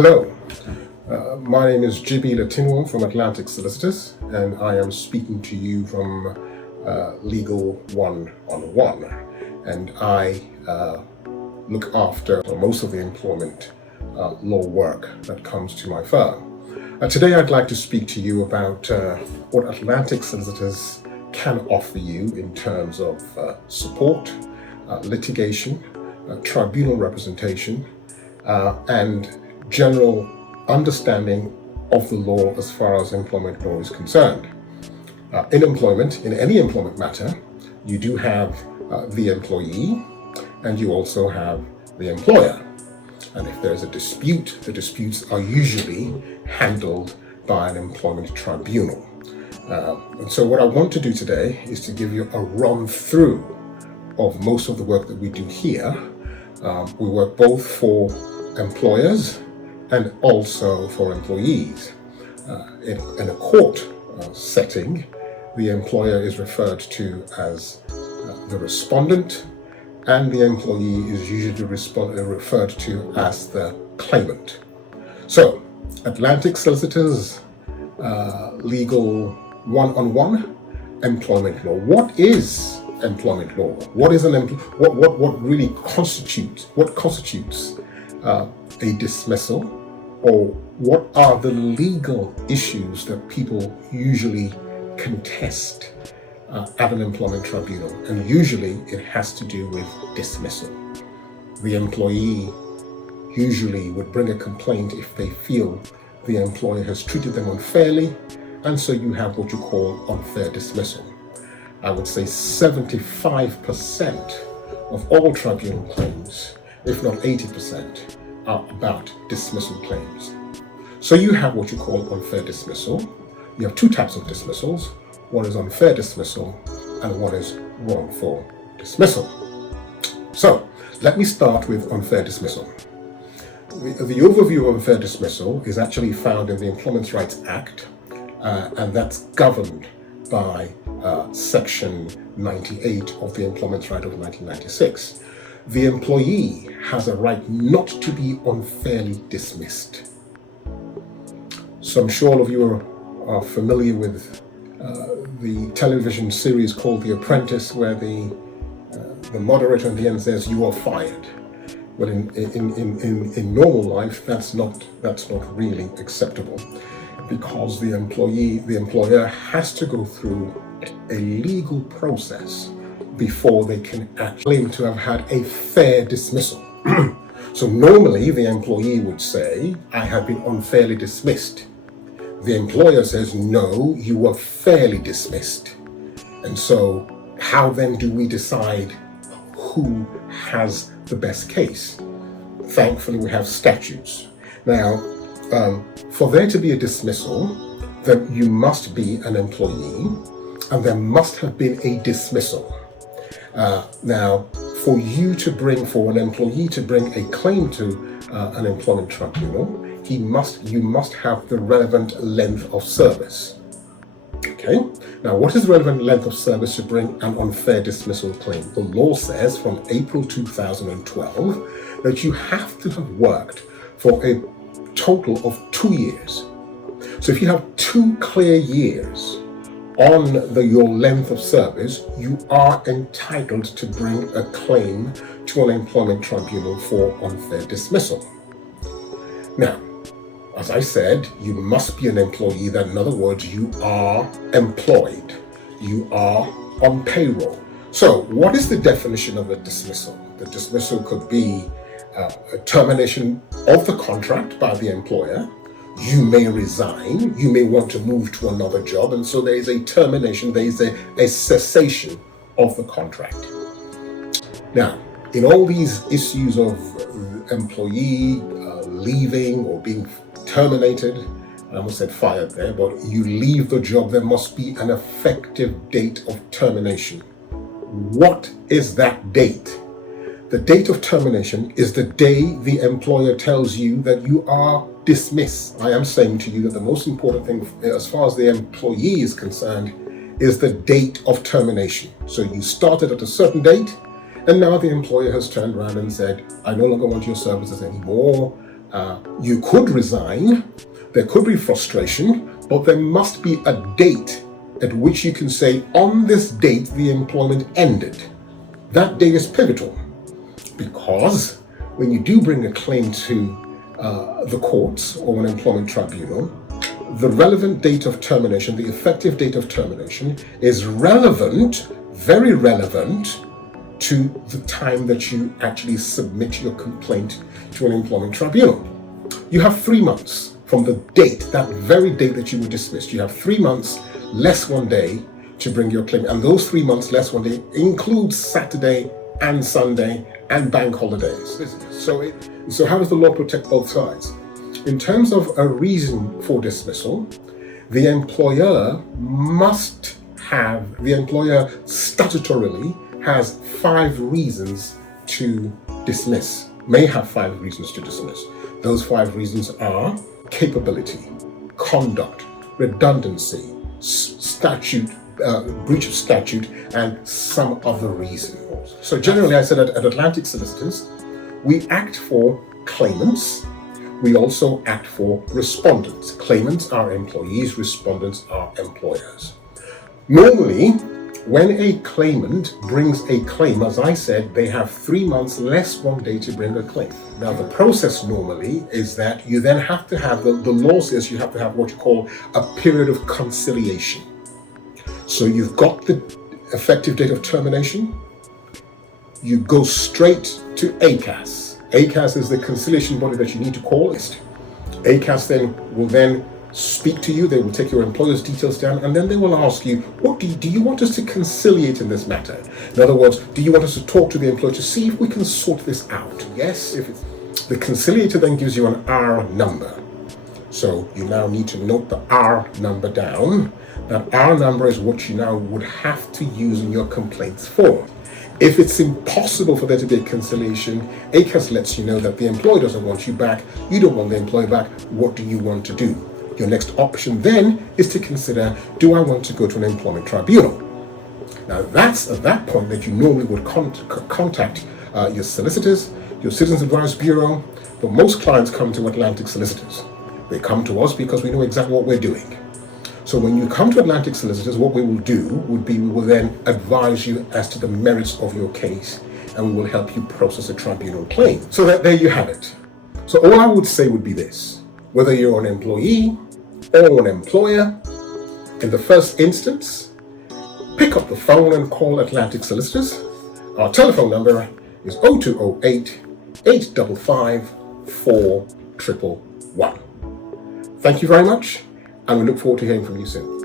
Hello, my name is Legal1on1 from Atlantic Solicitors, and I am speaking to you from Legal1on1, and I look after most of the employment law work that comes to my firm. Today I'd like to speak to you about what Atlantic Solicitors can offer you in terms of support, litigation, tribunal representation, and general understanding of the law as far as employment law is concerned. In any employment matter, you do have the employee and you also have the employer. And if there's a dispute, the disputes are usually handled by an employment tribunal. And so what I want to do today is to give you a run through of most of the work that we do here. We work both for employers and also for employees. In a court setting, the employer is referred to as the respondent, and the employee is usually referred to as the claimant. So, Atlantic Solicitors, Legal1on1, employment law. What is employment law? What is what really constitutes a dismissal, or what are the legal issues that people usually contest at an employment tribunal? And usually it has to do with dismissal. The employee usually would bring a complaint if they feel the employer has treated them unfairly, and so you have what you call unfair dismissal. I would say 75% of all tribunal claims, if not 80%, are about dismissal claims. So you have what you call unfair dismissal. You have two types of dismissals. One is unfair dismissal and one is wrongful dismissal. So let me start with unfair dismissal. The overview of unfair dismissal is actually found in the Employment Rights Act, and that's governed by Section 98 of the Employment Right of 1996. The employee has a right not to be unfairly dismissed. So I'm sure all of you are familiar with the television series called The Apprentice, where the moderator at the end says, "You are fired." Well, in normal life, that's not really acceptable, because the employer has to go through a legal process before they can actually claim to have had a fair dismissal. So normally the employee would say, "I have been unfairly dismissed." The employer says, "No, you were fairly dismissed." And so how then do we decide who has the best case? Thankfully, we have statutes. Now, for there to be a dismissal, then you must be an employee and there must have been a dismissal. Now, for an employee to bring a claim to an employment tribunal, you must have the relevant length of service. Okay. Now, what is the relevant length of service to bring an unfair dismissal claim? The law says from April 2012 that you have to have worked for a total of 2 years. So if you have 2 clear years on your length of service, you are entitled to bring a claim to an employment tribunal for unfair dismissal. Now, as I said, you must be an employee. That, in other words, you are employed. You are on payroll. So what is the definition of a dismissal? The dismissal could be a termination of the contract by the employer. You may resign, you may want to move to another job, and so there is a termination, there is a cessation of the contract. Now, in all these issues of employee leaving or being terminated, I almost said fired there, but you leave the job, there must be an effective date of termination. What is that date? The date of termination is the day the employer tells you that you are dismissed. I am saying to you that the most important thing as far as the employee is concerned is the date of termination. So you started at a certain date, and now the employer has turned around and said, "I no longer want your services anymore. You could resign, there could be frustration, but there must be a date at which you can say, on this date, the employment ended. That date is pivotal because when you do bring a claim to the courts or an employment tribunal, the relevant date of termination, the effective date of termination, is relevant, very relevant, to the time that you actually submit your complaint to an employment tribunal. You have 3 months from the date, that very date that you were dismissed. You have 3 months less 1 day to bring your claim. And those 3 months less 1 day includes Saturday and Sunday and bank holidays. So how does the law protect both sides? In terms of a reason for dismissal, the employer statutorily has 5 reasons to dismiss, may have 5 reasons to dismiss. Those 5 reasons are capability, conduct, redundancy, statute, breach of statute, and some other reason. So generally, I said at Atlantic Solicitors, we act for claimants. We also act for respondents. Claimants are employees, respondents are employers. Normally, when a claimant brings a claim, as I said, they have 3 months less 1 day to bring a claim. Now, the process normally is that you then have to have, the law says you have to have what you call a period of conciliation. So you've got the effective date of termination, you go straight to ACAS. ACAS is the conciliation body that you need to call. ACAS then will then speak to you, they will take your employer's details down, and then they will ask you, what do you want us to conciliate in this matter? In other words, do you want us to talk to the employer to see if we can sort this out? Yes, the conciliator then gives you an R number. So you now need to note the R number down. That R number is what you now would have to use in your complaints form. If it's impossible for there to be a conciliation, ACAS lets you know that the employer doesn't want you back, you don't want the employer back, what do you want to do? Your next option then is to consider, do I want to go to an employment tribunal? Now that's at that point that you normally would contact your solicitors, your Citizens Advice Bureau, but most clients come to Atlantic Solicitors. They come to us because we know exactly what we're doing. So when you come to Atlantic Solicitors, what we will do would be we will then advise you as to the merits of your case, and we will help you process a tribunal claim. So that there you have it. So all I would say would be this: whether you're an employee or an employer, in the first instance, pick up the phone and call Atlantic Solicitors. Our telephone number is 0208 855 4111. Thank you very much, and we look forward to hearing from you soon.